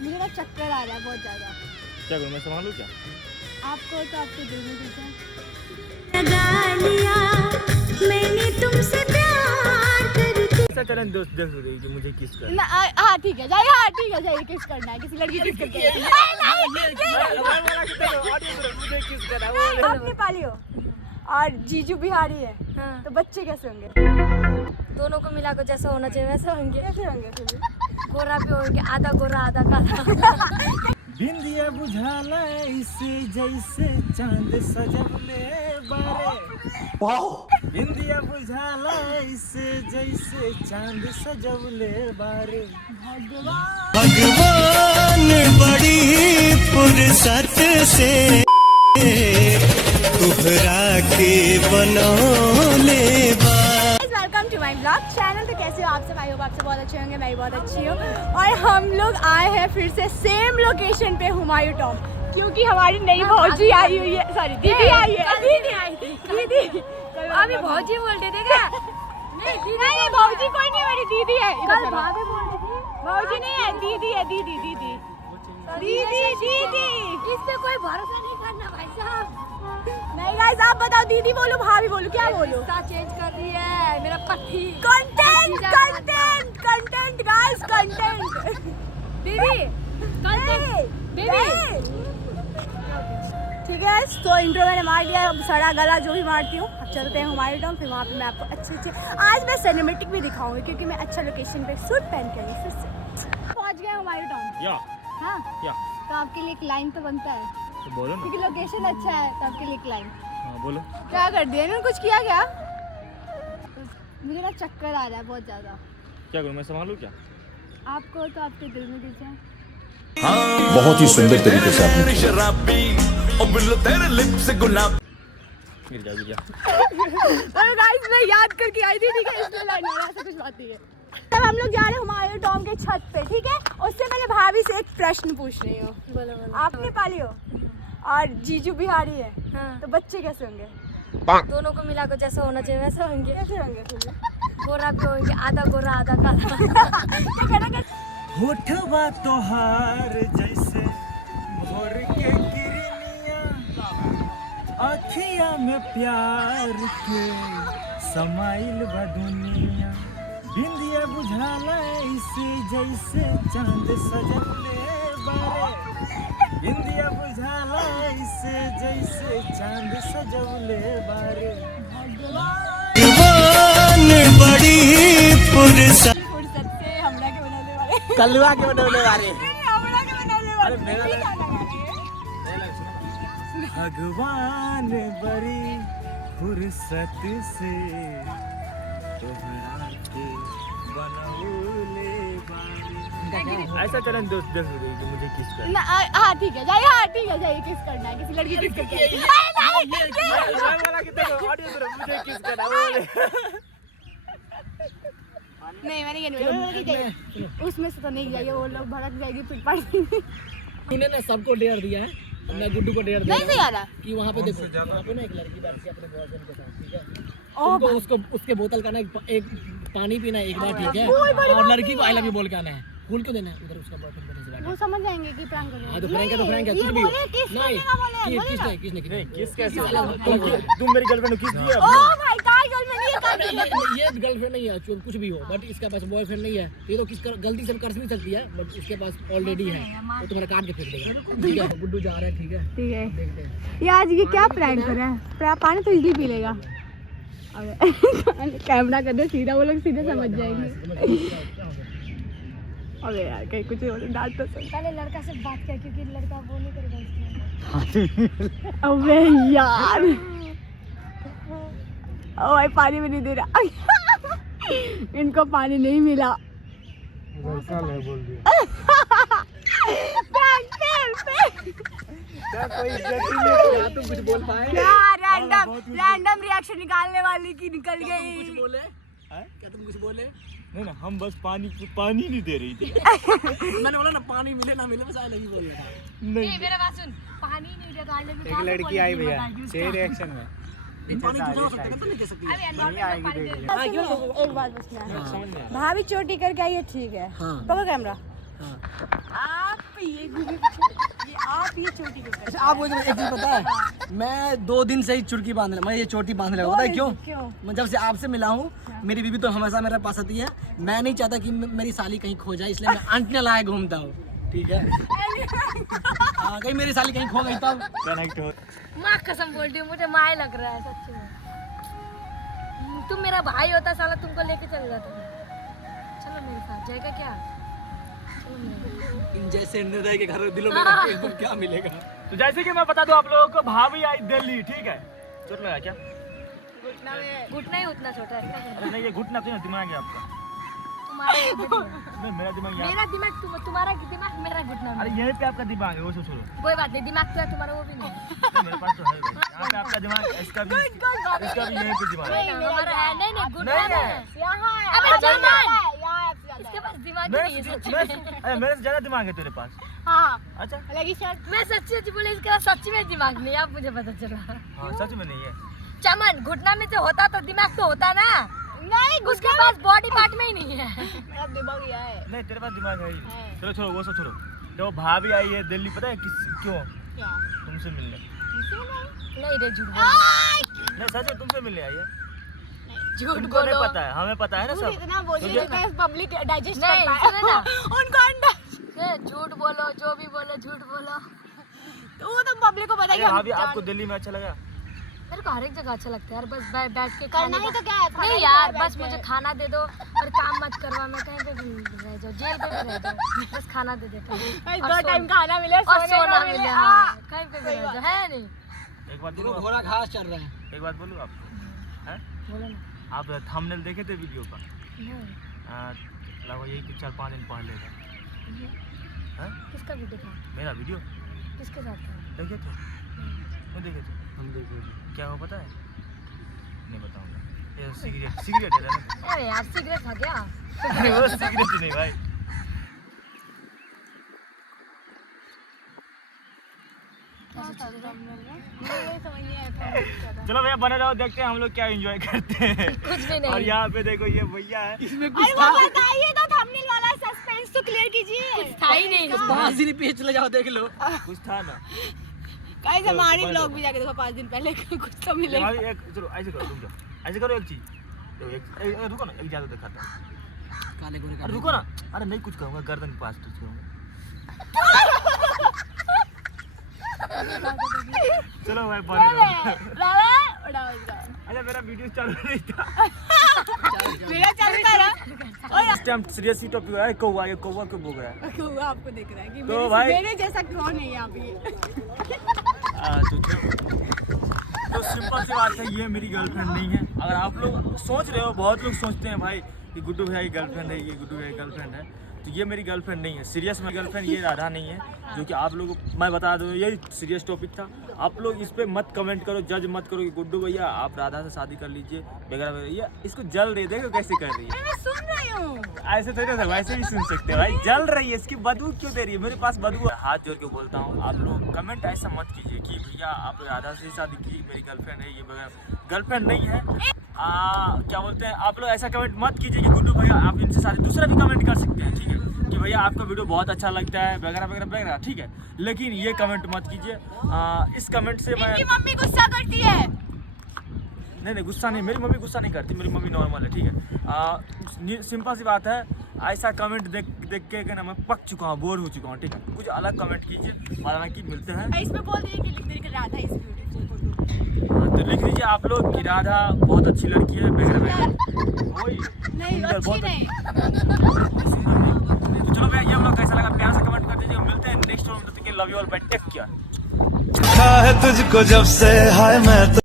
मुझे ना चक्कर आ रहा है बहुत ज्यादा। क्या करूँ, मैं संभालूं क्या? आपको तो आपके दिल में कुछ है। मैंने तुमसे प्यार करके ऐसा चलन दोस्त देख रही कि मुझे किस कर। हाँ ठीक है जाइए, हाँ ठीक है जाइए, किस करना है, किसी लड़की किस करके मुझे किस करना आप नेपाली हो और जीजू बिहारी है। हाँ। तो बच्चे कैसे होंगे? दोनों को मिलाकर जैसा होना चाहिए वैसा होंगे। कैसे होंगे फिर? गोरा भी होंगे, आधा गोरा आधा काला। बिंदिया बुझाला इसे जैसे चांद सजवले बारे। बिंदिया बुझाला इसे जैसे चांद सजवले बारे। भगवान बड़ी फुर्सत से तुहरा के बनौले बा। Welcome to my blog channel. तो कैसे हो आप सब? आई होप आप सब बहुत अच्छे होंगे, मैं भी बहुत अच्छी हूँ। और हम लोग आए हैं फिर से सेम लोकेशन पे हुमायूं टॉम, क्योंकि हमारी नई भौजी आई हुई है, सॉरी दीदी आई है। दीदी आई थी। दीदी अभी भौजी बोलते थे क्या? नहीं भौजी कोई नहीं, मेरी दीदी है। कल भाभी बोल रही थी। भौजी नहीं है, दीदी है, दीदी दीदी दीदी दीदी। इस पे कोई भरोसा नहीं करना भाई साहब। नहीं गाइस आप बताओ, दीदी बोलो भाभी बोलो, क्या बोलो? रिश्ता चेंज कर रही है मेरा पति। Content content content guys, content. दीदी बेबी ठीक है, तो इंट्रो मैंने मार दिया, अब सड़ा गला जो भी मारती हूँ। अब चलते हैं हुमायूं टॉम, फिर वहाँ पे मैं आपको अच्छे आज मैं सिनेमेटिक भी दिखाऊंगी, क्योंकि मैं अच्छा लोकेशन पे सूट पहन के आई फिर से। पहुँच गए हुमायूं टॉम। या हाँ या तो आपके लिए एक लाइन तो बनता है, तो बोलो ना। क्योंकि लोकेशन अच्छा है, तो आपके लिए एक लाइन। हाँ बोलो। क्या कर दिया इन्होंने? कुछ किया क्या? मुझे ना चक्कर आ रहा है बहुत ज्यादा। क्या करूँ, मैं संभालूं क्या? आपको तो आपके दिल में कुछ है। बहुत ही सुंदर तरीके से आपने गिर जा गिर जा। तो गाइस मैं याद करके आई थी, ठीक है, इसलिए लाइन हो रहा है, ऐसा कुछ बात नहीं है। तब हम लोग जा रहे हैं हुमायूं टॉम के छत पे, ठीक है। उससे पहले भाभी से एक प्रश्न पूछ रही हूँ। बोलो बोलो। आप नेपाली हो और जीजू बिहारी है। हाँ। तो बच्चे कैसे होंगे? दोनों को मिलाकर जैसा होना चाहिए वैसा होंगे। कैसे होंगे फिर? गोरा भी होंगे, आधा गोरा आधा काला। होठवा तोहार जैसे भोर के किरनिया, अखिया में प्यार के समाइल बा दुनिया। बिंदिया बुझाला इसे जैसे चांद सजवले बारे। बिंदिया बुझाला इसे जैसे चांद सजवले बारे। भगवान बड़ी फुर्सत फुर्सत से हमरा के बनाने वाले। कलवा के बनवले वाले। हमरा के बनाने वाले। अरे मेरा ठीक है ना गाने? भगवान बड़ी फुर्सत से तोहरा के बनौले बारे। ऐसा चलन दोस्त देख रही कि मुझे किस कर। हाँ ठीक है जाइए, हाँ ठीक है जाइए, किस करना है, किसी लड़की किस करके मुझे किस करना बोले। नहीं मैंने ये नहीं बोला कि जाइए, उसमें से तो नहीं जाइए, वो लोग भड़क जाएगी, पिट पाट देंगे। तूने ना सबको डेयर दिया है, मैं गुड्डू को डेयर नहीं सही आ रहा। कि वहाँ पे देखो, वहाँ पे ना एक लड़की बैठी है अपने बॉयफ्रेंड के साथ, ठीक है। ओ तुमको उसको उसके बोतल का ना एक पानी पीना है एक बार, ठीक है। और लड़की को आई लव यू बोल के आना है। फूल क्यों देना है? उधर उसका बॉयफ्रेंड बने से बैठा वो है। समझ जाएंगे कि प्रैंक कर रहे हैं। हाँ तो फ्रैंक है तो फ्रैंक है, ये कुछ भी हो। बोले, किस नहीं करने का बोले, बोले किस ना। नहीं किस कैसे? किस तुम मेरी गर्लफ्रेंड को किस दिया? ओ भाई काय गर्लफ्रेंड ये कर दिया। ये गर्लफ्रेंड नहीं है, कुछ भी हो, बट इसका पास बॉयफ्रेंड नहीं है। ये तो किस गलती से कर भी सकती है, बट इसके पास ऑलरेडी है, वो तुम्हारा काट के फेंक देगा, ठीक है। गुड्डू जा रहा है, ठीक है, ठीक है देखते हैं। ये आज ये क्या प्रैंक कर रहा है? पानी तो इजली पी लेगा। अबे कैमरा कर दे सीधा, वो लोग सीधे समझ जाएंगे। अबे यार कहीं कुछ डांट तो सुन। पहले लड़का से बात कर, क्योंकि लड़का वो नहीं करेगा इसलिए। अबे यार ओ भाई पानी भी नहीं दे रहा। इनको पानी नहीं मिला। बोल दिया। क्या तुम कुछ बोल पाए? रैंडम रिएक्शन निकालने वाली की निकल गई। कुछ बोले? क्या तुम कुछ बोले? नहीं ना, हम बस पानी नहीं दे रही थी। मैंने बोला ना पानी मिले ना मिले, बस आई लव यू बोल रहा था। नहीं मेरा बात सुन, पानी नहीं दिया तो आने में एक लड़की आई भैया छह रिएक्शन में पानी तुझे हो सकता है, नहीं दे सकती है। एक बात पूछना है, भाभी चोटी करके आई है, ठीक है, पकड़ो कैमरा। आप चोटी के ऊपर। अच्छा आप मुझे एक चीज पता है, मैं 2 दिन से ही चुटकी बांधने, मैं ये चोटी बांधने लगा, पता है क्यों? क्यों? मैं जब से आपसे मिला हूँ, मेरी बीबी तो हमेशा मेरे पास आती है, मैं नहीं चाहता कि मेरी साली कहीं खो जाए, इसलिए मैं अंटने लायक घूमता हूँ, ठीक है? हाँ, कहीं मेरी साली कहीं खो गई तब कनेक्ट हो। माँ कसम बोल रही हूँ, मुझे माय लग रहा है सच्ची में। तुम मेरा भाई होता साला तुमको लेके चल जाता। चलो मेरे साथ जाएगा क्या? चलो मेरे साथ। इन जैसे निर्दय के घर दिलों में रख के तुम क्या मिलेगा? तो जैसे कि मैं बता दूं आप लोगों को, भाभी आई दिल्ली, ठीक है? चोट लगा क्या? घुटना ही उतना छोटा है क्या? अरे नहीं, ये घुटना तो नहीं, दिमाग है आपका। तुम्हारा नहीं, मेरा दिमाग यहाँ। मेरा दिमाग तुम्हारा दिमाग मेरा घुटना अरे में। यहीं पे आपका दिमाग है, वो सब छोड़ो। कोई बात नहीं, दिमाग तो है तुम्हारा, वो भी नहीं है। मेरे पास तो है भाई। यहाँ पे आपका दिमाग, इसका भी यहीं पे दिमाग है। हमारा है नहीं घुटना नहीं में है। है। यहाँ है, अबे यहाँ चल है, मान। यहाँ है, आपसे ज्यादा इसके है। पास दिमाग ही नहीं है सच्ची में। अरे मेरे से ज्यादा दिमाग है तेरे पास। हाँ, अच्छा, लगी शर्ट। मैं सच्ची बोले, इसके पास सच्ची में दिमाग नहीं है, अब मुझे पता चला। हाँ सच में नहीं है। चमन घुटना में जो होता तो दिमाग तो होता ना, नहीं, उसके पास बॉडी पार्ट में ही नहीं है। मेरा दिमाग यहाँ है। नहीं, तेरे पास दिमाग है ही नहीं। है। चलो छोड़ो, वो सब छोड़ो। तो भाभी आई है दिल्ली, पता है क्यों? क्या? तुमसे मिलने। नहीं रे, झूठ बोलो, नहीं सच में तुमसे मिलने आई है। झूठ तुमको नहीं बोलो। पता है, हमें पता है ना झूठ सब। इतना बोलिए तो जितना पब्लिक डाइजेस्ट नहीं, कर पाए। सुनो ना। उनको अंडा। झूठ बोलो, जो भी बोलो झूठ बोलो। तो वो तो पब्लिक को पता है कि अरे हम भाभी, आपको जान- दिल्ली में अच्छा लगा? मेरे को हर एक जगह अच्छा लगता है यार, बस बैठ के करना खाने ही का- तो क्या है, खाना नहीं ही यार, तो है बस बैठ मुझे के। खाना दे दो और काम मत करवा, मैं कहीं पे भी रह जाओ, जेल पे भी रह जाओ, बस खाना दे देता हूँ। भाई, और 2 टाइम खाना मिले, और सोने सोना को मिले, मिले। हाँ, कहीं पे भी रह जाओ, है नहीं? एक बात देखो बोलूं घोड़ा घास चल रहा है। एक बात बोलूं आपको, हैं? बोलो ना। आप थंबनेल देखे थे वीडियो का? नहीं, लगभग यही कुछ 4-5 दिन पहले का। हैं? किसका वीडियो था? मेरा वीडियो किसके साथ था? देखे थे? नहीं देखे थे? हम देखे थे। क्या हो पता है? नहीं बताऊंगा। ये सिगरेट है ना? अरे यार, सिगरेट था क्या? वो सिगरेट नहीं भाई। चलो भैया बने रहो, देखते हैं हम लोग क्या एंजॉय करते हैं। कुछ भी और नहीं। यहाँ पे देखो ये भैया है। इसमें अरे कुछ वो बताइए तो, थंबनेल वाला सस्पेंस तो क्लियर कीजिए। था ही नहीं इसमें। 5 दिन पे चले जाओ, देख लो। कुछ था ना? गाइस, हमारी ब्लॉग भी जाके देखो 5 दिन पहले कुछ तो मिलेगा। भाई एक चलो ऐसे करो, रुक जाओ, ऐसे करो एक चीज। देखो, रुको ना, एक जादू दिखाता हूँ। काले गोरे अरे रुको ना, अरे नहीं कुछ करूँगा, गर्दन के पास टच करूँगा। चलो भाई बने रहो। बाबा उड़ाओ उड़ाओ। अच्छा मेरा वीडियो चालू नहीं था। मेरा चलता रहा। और इस टाइम सीरियस टॉपिक है, कौवा, ये कौवा क्यों भौंक रहा है? वो आपको देख रहा है कि तो भाई- मेरे जैसा कौन है यहाँ पे। तो सिंपल सी बात है, ये मेरी गर्लफ्रेंड नहीं है। अगर आप लोग सोच रहे हो, बहुत लोग सोचते हैं भाई कि गुड्डू भैया की गर्लफ्रेंड है, ये गुड्डू भैया की गर्लफ्रेंड है, तो ये मेरी गर्लफ्रेंड नहीं है। सीरियस में गर्लफ्रेंड ये राधा नहीं है, जो कि आप लोगों को मैं बता दूँ, ये सीरियस टॉपिक था। आप लोग इस पे मत कमेंट करो, जज मत करो कि गुड्डू भैया आप राधा से शादी कर लीजिए वगैरह वगैरह। ये इसको जल रही है, देखो कैसे कर रही है। मैं सुन रही हूँ। ऐसे थोड़ी ना, वैसे भी सुन सकते हैं भाई। जल रही है, इसकी बदबू क्यों दे रही है? मेरे पास बदबू है। हाथ जोड़ के बोलता हूँ, आप लोग कमेंट ऐसा मत कीजिए कि भैया आप राधा से शादी की, मेरी गर्लफ्रेंड है, ये वगैरह। गर्लफ्रेंड नहीं है। क्या बोलते हैं, आप लोग ऐसा कमेंट मत कीजिए कि गुड्डू भैया आप इनसे शादी। दूसरा भी कमेंट कर सकते हैं, ठीक है, कि भैया आपका वीडियो बहुत अच्छा लगता है वगैरह वगैरह वगैरह, ठीक है, लेकिन ये कमेंट मत कीजिए। इस कमेंट से मैं मेरी मम्मी गुस्सा करती है। नहीं गुस्सा नहीं, मेरी मम्मी गुस्सा नहीं करती, मेरी मम्मी नॉर्मल है, ठीक है। सिंपल सी बात है, ऐसा कमेंट देख के ना मैं पक चुका हूँ, बोर हो चुका हूँ, ठीक है। कुछ अलग कमेंट कीजिए, हालांकि मिलते हैं। इसमें बोल दीजिए कि लिख दीजिए कि राधा इज ब्यूटीफुल। तो लिख लीजिए आप लोग कि राधा बहुत अच्छी लड़की है वगैरह वगैरह। वही नहीं, सुंदर, अच्छी बहुत नहीं। सुंदर नहीं। तो चलो भैया, ये हम लोग कैसा लगा प्यार से कमेंट कर दीजिए। मिलते हैं नेक्स्ट वीडियो में, love you all, bye, take care. है तुझको जब से हाय मैं तो